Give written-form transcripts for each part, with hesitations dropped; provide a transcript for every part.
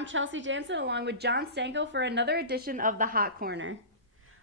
I'm Chelsea Janssen along with Jon Stanko for another edition of the Hot Corner.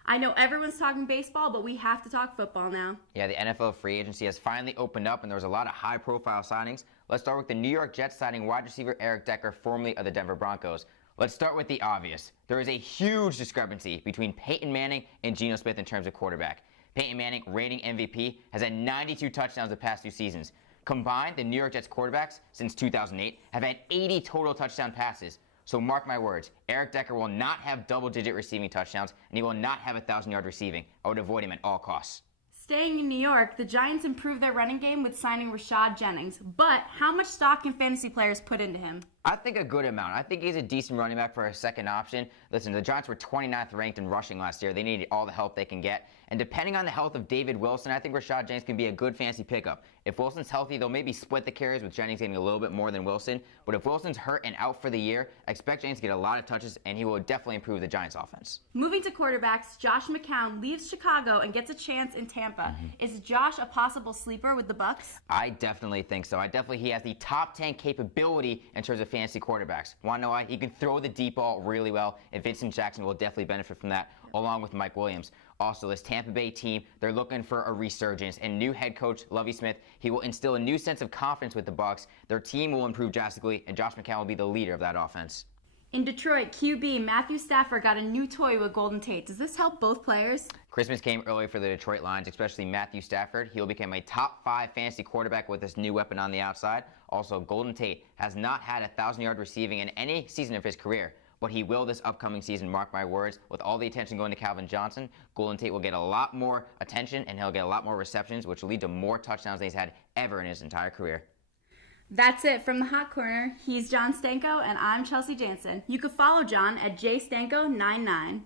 I know everyone's talking baseball, but we have to talk football now. Yeah, the NFL free agency has finally opened up, and there was a lot of high-profile signings. Let's start with the New York Jets signing wide receiver Eric Decker, formerly of the Denver Broncos. Let's start with the obvious. There is a huge discrepancy between Peyton Manning and Geno Smith in terms of quarterback. Peyton Manning, reigning MVP, has had 92 touchdowns the past 2 seasons. Combined, the New York Jets quarterbacks since 2008 have had 80 total touchdown passes. So mark my words, Eric Decker will not have double-digit receiving touchdowns, and he will not have 1,000-yard receiving. I would avoid him at all costs. Staying in New York, the Giants improved their running game with signing Rashad Jennings. But how much stock can fantasy players put into him? I think a good amount. I think he's a decent running back for a second option. Listen, the Giants were 29th ranked in rushing last year. They needed all the help they can get. And depending on the health of David Wilson, I think Rashad Jennings can be a good fantasy pickup. If Wilson's healthy, they'll maybe split the carries with Jennings getting a little bit more than Wilson. But if Wilson's hurt and out for the year, I expect Jennings to get a lot of touches, and he will definitely improve the Giants' offense. Moving to quarterbacks, Josh McCown leaves Chicago and gets a chance in Tampa. Is Josh a possible sleeper with the Bucs? I definitely think so. He has the top 10 capability in terms of fantasy quarterbacks. Want to know why? He can throw the deep ball really well, and Vincent Jackson will definitely benefit from that, along with Mike Williams. Also, this Tampa Bay team, they're looking for a resurgence, and new head coach Lovie Smith, he will instill a new sense of confidence with the Bucs. Their team will improve drastically, and Josh McCown will be the leader of that offense. In Detroit, QB Matthew Stafford got a new toy with Golden Tate. Does this help both players? Christmas came early for the Detroit Lions, especially Matthew Stafford. He will become a top 5 fantasy quarterback with this new weapon on the outside. Also, Golden Tate has not had 1,000-yard receiving in any season of his career, but he will this upcoming season, mark my words. With all the attention going to Calvin Johnson, Golden Tate will get a lot more attention, and he'll get a lot more receptions, which will lead to more touchdowns than he's had ever in his entire career. That's it from the Hot Corner. He's Jon Stanko, and I'm Chelsea Janssen. You can follow Jon at jstanko99.